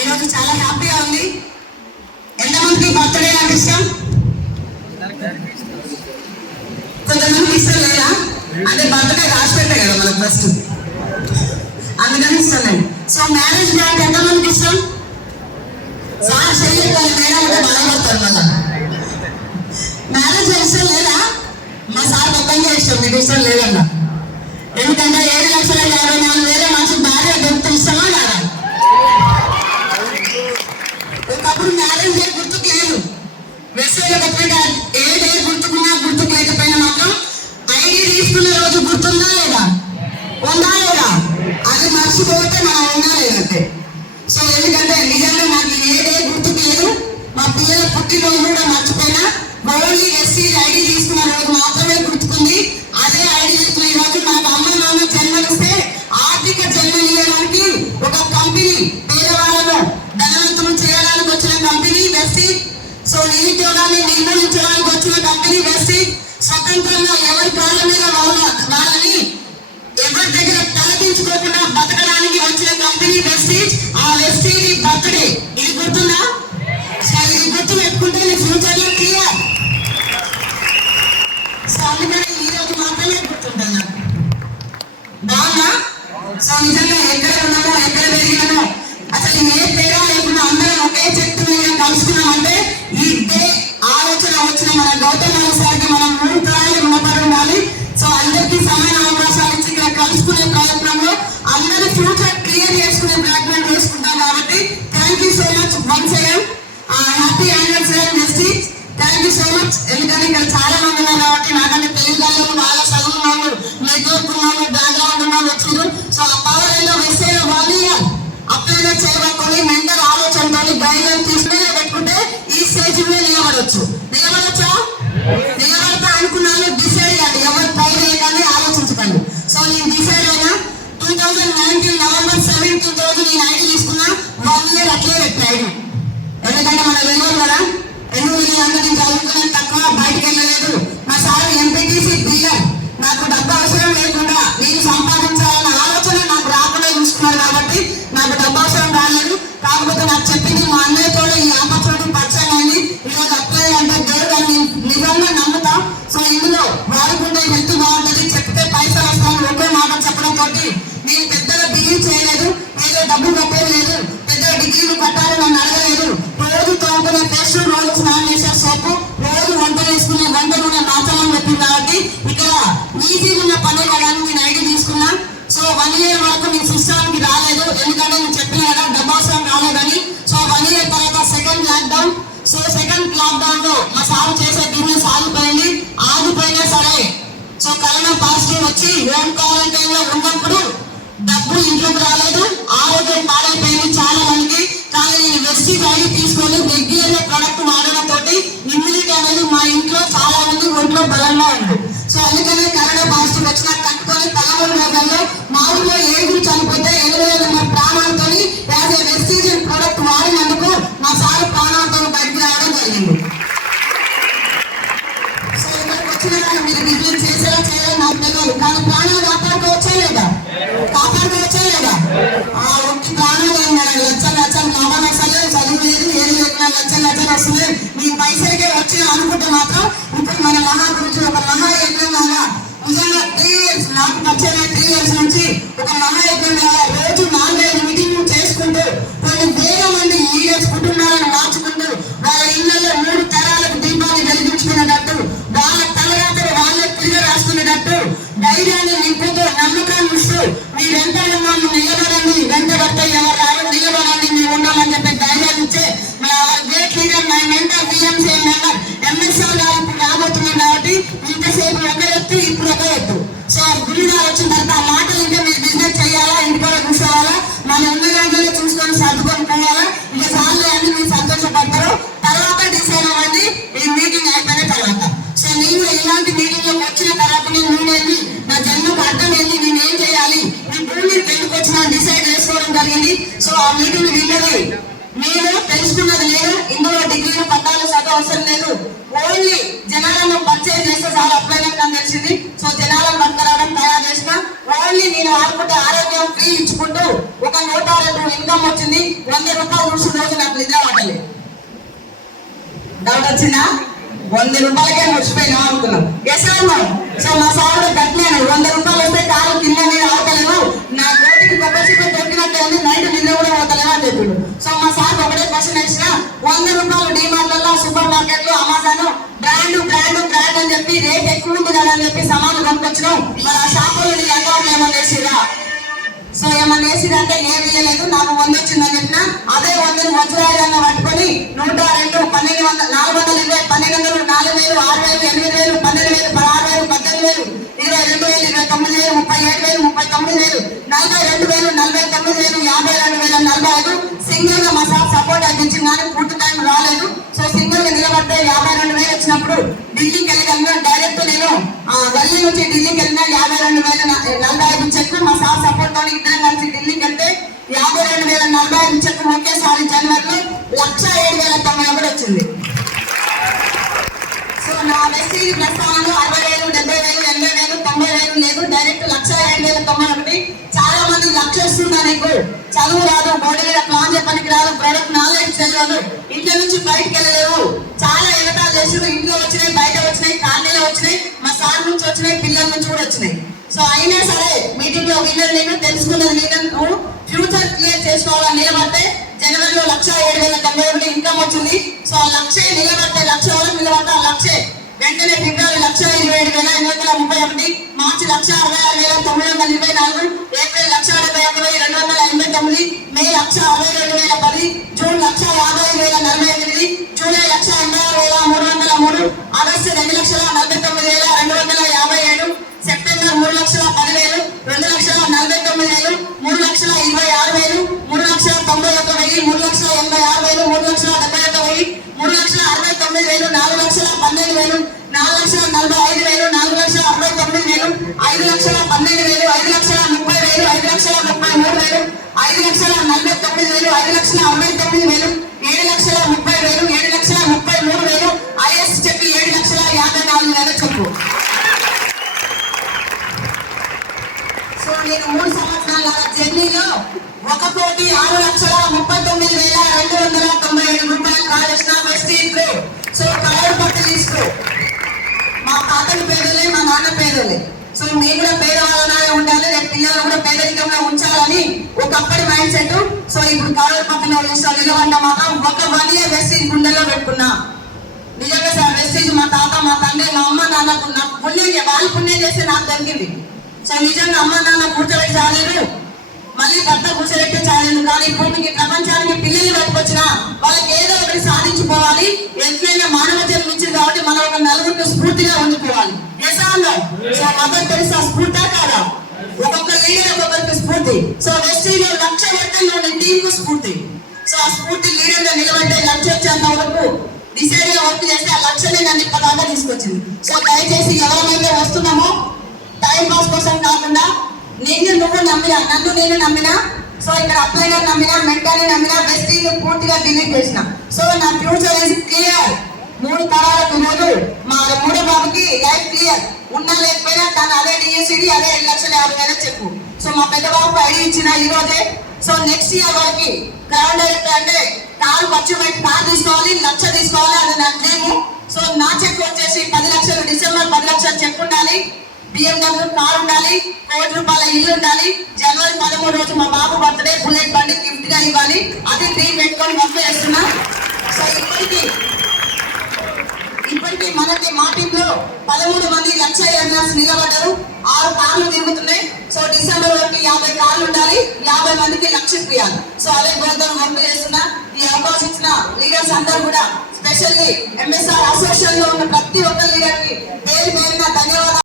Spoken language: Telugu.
ఈరోజు చాలా హ్యాపీగా ఉంది. ఎంతమందికి బర్త్డే నాకు ఇష్టం? కొంతమందికి ఇష్టం లేదా? అంటే బర్త్డే రాసి పెట్టే కదా మనకు ఫస్ట్ అందుకని ఇష్టం లేదు. సో మ్యారేజ్ బ్యాంక్ ఎంతమందికి ఇష్టం? సార్ చెయ్యాలి మేడం అంటే బలపడతారు మళ్ళా. మ్యారేజ్ ఇష్టం లేదా? మా సార్ మొత్తంగా ఇష్టం మీకు ఇష్టం లేదన్నా. వెస్ట్గా చెప్పిన ఏ డే గుర్తుకున్నా గుర్తు లేకపోయినా మాత్రం ఐడి తీసుకున్న రోజు గుర్తుందా లేదా? ఉందా లేదా? అది మర్చిపోతే మనం ఉందా లేదంటే సో ఎందుకంటే నిజంగా నాకు ఏ డే గుర్తు లేదు. మా పిల్లల పుట్టినరోజు కూడా మర్చిపోయినా ఓన్లీ ఎస్సీ ఐడి తీసుకున్న రోజు ఫ్యూచర్ క్లియర్ చేసుకునే ప్రయత్నం చేసుకుంటాం కాబట్టి థ్యాంక్ యూ సో వన్ అట్లే పెట్టి ఎందుకంటే మన వెళ్ళాం కదా ఎందుకు అంటే నేను చదువుకున్నాను తక్కువ బయటకు వెళ్ళలేదు. మా సార్ ఎంపీటీసీ బిఎం నాకు డబ్బు అవసరం లేకుండా నేను సంపాదించాలన్న ఆలోచన నాకు రాకుండా చూసుకున్నారు కాబట్టి నాకు డబ్బు అవసరం రాలేదు. కాకపోతే నాకు చెప్పింది మా అన్నయ్యతో ఈ ఆపర్చునిటీ పరిచయం అయింది ఈరోజు అప్లై అంటే దేవుడు అని నిజంగా నమ్ముతాం. సో ఇందులో వాడుకుంటే హెల్త్ బాగుంటుంది. చెప్తే పైసలు వస్తాను ఒకే మాట చెప్పడం తోటి సెకండ్ లాక్డౌన్లో మా సార్ చేసే బిజినెస్ ఆగిపోయింది ఆగిపోయినా సరే. సో కరోనా పాజిటివ్ వచ్చి హోమ్ క్వారంటైన్లో ఉన్నప్పుడు డబ్బు ఇంట్లోకి రాలేదు ఆరోగ్యం పాడైపోయింది చాలా మందికి. కానీ నేను వెస్టీ ఐడి తీసుకొని దగ్గర ప్రొడక్ట్ వాడడం తోటి ఇమ్యూనిటీ అనేది మా ఇంట్లో చాలా మంది ఒంట్లో బలంగా ఉంది. సో అందుకనే కరోనా పాజిటివ్ వచ్చినా కట్టుకొని పదమూడు రోజుల్లో మా ఊళ్ళో పైసలు వస్తున్నాయి మీ పైసలకే వచ్చి అనుకుంటే మాత్రం ఇప్పుడు మన మహా గురించి ఒక మహా యజ్ఞం లాగా. నిజంగా త్రీ ఇయర్స్ నాకు నచ్చిన త్రీ ఇయర్స్ నుంచి ఒక మహా యజ్ఞం లాగా ఎత్తు సో గురుగా వచ్చిన తర్వాత ఆ మాటలు ఉంటే మీరు బిజినెస్ చేయాలా? ఇంట్లో కూర్చోవాలా? మన ఉన్న దాంట్లో చూసుకొని సర్దుకొని పోవాలా? ఇంకా సార్లు అని మీరు సంతోషపడతారు. తర్వాత డిసైడ్ అవ్వండి. ఈ మీటింగ్ అయిపోయిన తర్వాత. సో నేను ఇలాంటి మీటింగ్లో వచ్చిన తర్వాత నేను నేనేంది నా జన్మకు అర్థం ఏంది నేను ఏం చేయాలి? ఈ భూమిని ఎందుకు వచ్చిన డిసైడ్ చేసుకోవడం జరిగింది. సో ఆ మీటింగ్ విన్నది నేను తెలుసుకున్నది లేదు ఇందులో డిగ్రీలో పట్టాలు అవసరం లేదు. ఓన్లీ జనాలను పరిచయం చేస్తే చాలా అప్లైనట్టు నాకు తెలిసింది. సో జనాలను పట్టుకురావడం తయారు చేసిన ఓన్లీ నేను ఆడుకుంటే ఆరోగ్యం ఫ్రీ ఇచ్చుకుంటూ ఒక నూట అరవై ఇన్కమ్ వచ్చింది. వంద రూపాయలు చూసిన రోజు నాకు నిద్ర పట్టలేదు. డౌట్ వచ్చిందా? వంద రూపాయలకే మర్చిపోయినా అనుకున్నాం. ఎస్ అన్నాం సో మా సార్ కట్టలేను వంద రూపాయలు వస్తే కాలు కింద నేను అవతలేవు నా నోటికి కొబ్బరి చికెన్ దొరికినట్టే ఉంది. నైట్ నిద్ర కూడా అవతలేవు అని చెప్పిండు. సో మా సార్ ఒకటే క్వశ్చన్ వేసిన. వంద రూపాయలు డిమార్ట్లలో అమెజాన్. బ్రాండ్ బ్రాండ్ బ్రాండ్ అని చెప్పి రేట్ ఎక్కువ ఉంది కదా అని చెప్పి సామాన్లు కొనుక్కొచ్చినాం. మరి ఆ షాపులో నీకు అకౌంట్ ఏమన్నా వేసిరా? సో ఏమన్నా వేసిరంటే ఏం వేయలేదు. నాకు వంద వచ్చిందని చెప్పిన అదే వందని వజ్రాయుధంగా పట్టుకొని నూట రెండు పన్నెండు వందల నాలుగు వందల ఇరవై పన్నెండు వందలు నాలుగు వేలు ఆరు వేలు ఎనిమిది వేలు పన్నెండు వేలు పదహారు వేలు పద్దెనిమిది వేలు ఇరవై రెండు వేలు ఇరవై తొమ్మిది వేలు ముప్పై ఏడు వేలు ముప్పై తొమ్మిది వేలు నలభై రెండు వేలు నలభై తొమ్మిది వేలు యాభై రెండు వేల నలభై ఐదు సింగిల్గా మా సార్ సపోర్ట్ అందించింది కానీ సింగిల్ యాభై రెండు వేలు వచ్చినప్పుడు ఢిల్లీకి వెళ్ళగలను. డైరెక్ట్ నేను వల్లి నుంచి ఢిల్లీకి వెళ్ళిన యాభై రెండు వేల నలభై ఐదు చెట్లు మా సార్ సపోర్ట్తో ఇద్దరం కలిసి ఢిల్లీకి వెళ్తే యాభై రెండు వేల నలభై ఐదు చెట్లు ఒకేసారి జనవరిలో లక్ష ఏడు వేల తొంభై ఒకటి వచ్చింది. సో నా వ్యక్తి ప్రస్థానంలో అరవై వేలు డెబ్బై వేలు ఎనభై వేలు తొంభై వేలు లేదు. డైరెక్ట్ చాలా మంది నీకు? చదువు రాదు బోర్డు మీద ప్లాన్ చెప్పడానికి రాదు ప్రొడక్ట్ నాలెడ్జ్ తెలియదు ఇంట్లో నుంచి బయటకు వెళ్ళలేవు. చాలా ఎగటాలు చేసారు ఇంట్లో వచ్చినాయి బయట వచ్చినాయి కాలనీలో వచ్చినాయి మా సార్ నుంచి వచ్చినాయి పిల్లల నుంచి కూడా వచ్చినాయి. సో అయినా సరే మీటింగ్లో విన్నర్ నేను తెలుసుకున్నది నేను. ఫ్యూచర్ క్లియర్ చేసుకోవాలని నిలబడితే జనవరిలో లక్ష ఏడు వేల తొంభై ఒకటి ఇన్కమ్ వచ్చింది. సో ఆ లక్షే నిలబడితే లక్ష వరకు నిలబడితే ఆ లక్షే వెంటనే ఫిబ్రవరి లక్ష ఇరవై ఏడు వేల ఎనిమిది వందల ముప్పై ఒకటి మార్చి లక్ష అరవై ఆరు వేల తొమ్మిది వందల ఇరవై నాలుగు ఏప్రిల్ లక్ష డెబ్బై ఒక వెయ్యి రెండు వందల ఎనభై తొమ్మిది మే లక్ష అరవై రెండు వేల పది జూన్ లక్ష యాభై ఐదు వేల నలభై ఎనిమిది జూలై లక్ష ఎనభై ఆరు వేల మూడు వందల మూడు ఆగస్టు రెండు లక్షల నలభై తొమ్మిది వేల రెండు వందల యాభై ఏడు సెప్టెంబర్ మూడు లక్షల పదివేలు రెండు లక్షల నలభై తొమ్మిది వేలు మూడు లక్షల ఇరవై ఆరు వేలు మూడు లక్షల తొంభై ఒక్క వెయ్యి మూడు లక్షల ఎనభై ఆరు వేలు మూడు లక్షల నలభై ఐదు వేలు నాలుగు లక్షల అరవై తొమ్మిది వేలు ఐదు లక్షల పన్నెండు వేలు ఐదు లక్షల ముప్పై వేలు ఐదు లక్షల ముప్పై మూడు వేలు ఐదు లక్షల నలభై తొమ్మిది వేలు ఐదు లక్షల అరవై తొమ్మిది వేలు ఏడు లక్షల ముప్పై వేలు ఏడు లక్షల ముప్పై మూడు వేలు ఐఎస్ చెప్పి ఏడు లక్షల యాభై నాలుగు వేల చెప్పు. సో నేను మూడు సంవత్సరాల జర్నీలో ఒక కోటి ఆరు లక్షల ముప్పై తొమ్మిది వేల రెండు వందల తొంభై ఏడు రూపాయలు కాలేసిన వెస్టీన్ సో కలర్ పట్టు తీసుకో మా తాతలు పేదలే మా నాన్న పేదలే. సో మేము కూడా పేదవాళ్ళలాగే ఉండాలి రేపు పిల్లలు కూడా పేదరికంగా ఉంచాలని ఒకప్పటి మైండ్ సెట్. సో ఇప్పుడు కలర్ పక్కన లిస్టు నిలబడ్డ మాత్రం ఒక వన్ ఇయర్ వెస్టీన్ గుండెల్లో పెట్టుకున్నా. నిజంగా సార్ వెస్టేజ్ మా తాత మా తండ్రి మా అమ్మ నాన్నకు నాకు పుణ్యం చే- వాళ్ళు పుణ్యం చేస్తే నాకు తగ్గింది సో నిజంగా అమ్మ నాన్న కూర్చోబెట్టి చాలేదు మళ్ళీ భర్త కూర్చోబెట్టే చాలేదు కానీ భూమికి ప్రపంచానికి పిల్లల్ని పట్టుకొచ్చిన వాళ్ళకి ఏదో ఒకటి సాధించుకోవాలి. ఎంతైనా మానవ జన్మ ఇచ్చింది కాబట్టి మనం ఒక నలుగురికి స్ఫూర్తిగా ఉంచుకోవాలి ఎసాలో సో మదర్ తెరిసా స్ఫూర్త కాదా? ఒక్కొక్క లీడర్ ఒక్కొక్కరికి స్ఫూర్తి. సో వెస్టీలో లక్ష వర్గంలో టీంకు స్ఫూర్తి. సో ఆ స్ఫూర్తి లీడర్గా నిలబడ్డే లక్ష వచ్చేంత వరకు డిసైడ్గా వర్క్ చేస్తే ఆ లక్ష్యమే నన్ను ఇప్పటిదాకా తీసుకొచ్చింది. సో దయచేసి ఎవరైతే వస్తున్నామో టైం పాస్ కోసం కాకుండా నిన్ను నువ్వు నమ్మినా నన్ను నేను నమ్మినా? సో ఇక్కడ అప్లైనర్ నమ్మినా మెంటర్ని నమ్మినా బెస్టీని పూర్తిగా డిలీట్ చేసిన. సో నా ఫ్యూచర్ ఇస్ క్లియర్ మూడు తరాలకు రోజు మా మూడో బాబుకి లైఫ్ క్లియర్ ఉన్నా లేకపోయినా తను అదే డిఎస్సిడి అదే ఐదు లక్షల యాభై వేల చెప్పు. సో మా పెద్ద బాబుకు ఐడి ఇచ్చిన ఈ రోజే సో నెక్స్ట్ ఇయర్ వరకు గ్రౌండ్ డైరెక్టర్ అంటే కారు ఖర్చు పెట్టి కారు తీసుకోవాలి లక్ష తీసుకోవాలి అది నా డ్రీము సో నా చెక్ వచ్చేసి పది లక్షలు డిసెంబర్ పది లక్షలు చెక్ ఉండాలి. బిఎండబ్ల్యూ కార్ ఉండాలి కోటి రూపాయల ఇల్లు ఉండాలి. జనవరి పదమూడు రోజు మా బాబు బర్త్డే బుల్లెట్ బండి గిఫ్ట్గా ఇవ్వాలి. అది డ్రీమ్ పెట్టుకొని పంపేస్తున్నా సో ఇప్పటికి ఇప్పటికీ మనకి మా టీంలో పదమూడు మంది లక్ష ఎన్ఆర్స్ నిలబడ్డారు. ఆరు కార్లు తిరుగుతున్నాయి. సో డిసెంబర్ వరకు యాభై కార్లు ఉండాలి. యాభై మందికి లక్ష ఇవ్వాలి సో అదే గోదాం వర్క్ చేస్తున్నా. ఈ అవకాశం ఇచ్చిన లీడర్స్ అందరూ కూడా స్పెషల్లీ ఎంఎస్ఆర్ అసోసియేషన్లో ఉన్న ప్రతి ఒక్క లీడర్కి పేరు పేరున ధన్యవాదాలు.